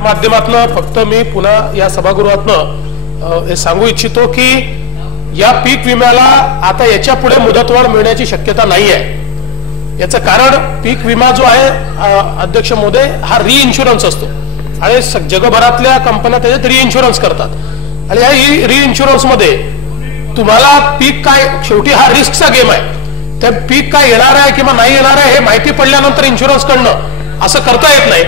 माध्यमातून फक्त मी पुन्हा या सभागृहातून हे सांगू इच्छितो की या पीक विम्याला आता याच्या पुढे मुदतवाढ मिळण्याची शक्यता नाही आहे। याचं कारण पीक विमा जो आहे अध्यक्ष महोदय हा री-इन्शुरन्स असतो आणि जगभरातल्या कंपन्या त्याच्यात री-इन्शुरन्स करतात आणि या री-इन्शुरन्स मध्ये तुम्हाला पीक काय शेवटी हा रिस्कचा गेम आहे। त्या पीक काय येणार आहे किंवा नाही येणार आहे हे माहिती पडल्यानंतर इन्शुरन्स करणं असं करता येत नाही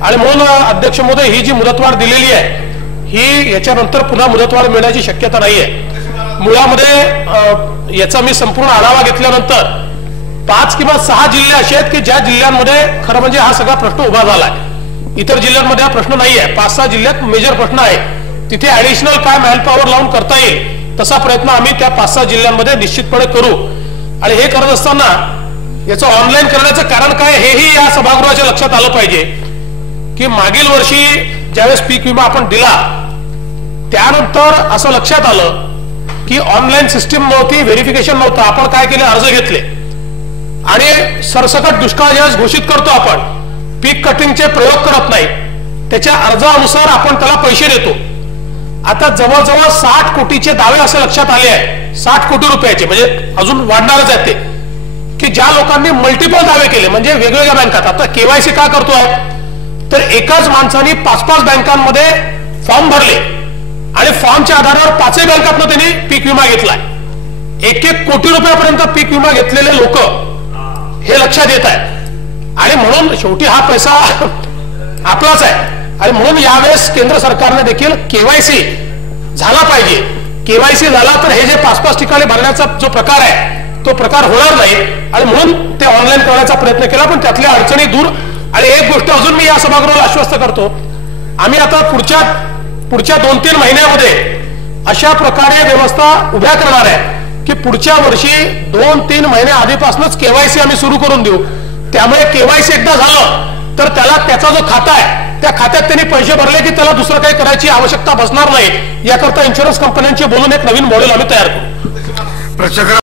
आणि म्हणून अध्यक्ष महोदय ही जी मुदतवाढ दिलेली आहे ही याच्यानंतर पुन्हा मुदतवाढ मिळण्याची शक्यता नाही आहे। मुळामध्ये याचा मी संपूर्ण आढावा घेतल्यानंतर 5 किंवा 6 जिल्हे असे आहेत की ज्या जिल्ह्यांमध्ये खरं म्हणजे हा सगळा प्रश्न उभा झाला आहे। इतर जिल्ह्यांमध्ये हा प्रश्न नाही आहे। 5-6 जिल्ह्यात मेजर प्रश्न आहे, तिथे ऍडिशनल काय मॅन पॉवर लावून करता येईल तसा प्रयत्न आम्ही त्या 5-6 जिल्ह्यांमध्ये निश्चितपणे करू। आणि हे करत असताना याचं ऑनलाईन करण्याचं कारण काय हेही या सभागृहाच्या लक्षात आलं पाहिजे की मागील वर्षी ज्यावेळेस पीक विमा आपण दिला त्यानंतर असं लक्षात आलं की ऑनलाईन सिस्टीम नव्हती, व्हेरिफिकेशन नव्हतं। आपण काय केले, अर्ज घेतले आणि सरसकट दुष्काळ ज्यावेळेस घोषित करतो आपण पीक कटिंगचे प्रयोग करत नाही, त्याच्या अर्जानुसार आपण त्याला पैसे देतो। आता जवळजवळ 60 कोटीचे दावे असे लक्षात आले आहे, 60 कोटी रुपयाचे, म्हणजे अजून वाढणारच आहेत ते, की ज्या लोकांनी मल्टिपल दावे केले म्हणजे वेगवेगळ्या बँकात। आता केवायसी का करतोय तर एकाच माणसाने 5-5 बँकांमध्ये फॉर्म भरले आणि फॉर्मच्या आधारावर 5 बँकातनं त्यांनी पीक विमा घेतलाय। 1-1 कोटी रुपयापर्यंत पीक विमा घेतलेले लोक हे लक्षात येत आहेत आणि म्हणून शेवटी हा पैसा आपलाच आहे आणि म्हणून यावेळेस केंद्र सरकारने देखील केवायसी झाला पाहिजे। केवायसी झाला तर हे जे 5-5 ठिकाणी भरण्याचा जो प्रकार आहे तो प्रकार होणार नाही आणि म्हणून ते ऑनलाईन करण्याचा प्रयत्न केला, पण त्यातल्या अडचणी दूर। आणि एक गोष्ट अजून मी या सभागृहाला आश्वस्त करतो, आम्ही आता पुढच्या 2-3 महिन्यामध्ये अशा प्रकारे व्यवस्था उभ्या करणार आहे की पुढच्या वर्षी 2-3 महिने आधीपासूनच केवायसी आम्ही सुरू करून देऊ। त्यामुळे केवायसी एकदा झालं तर त्याला त्याचा जो खाता आहे त्या खात्यात त्यांनी पैसे भरले की त्याला दुसरं काही करायची आवश्यकता भासणार नाही। याकरता इन्शुरन्स कंपन्यांशी बोलून एक नवीन मॉडेल आम्ही तयार करू।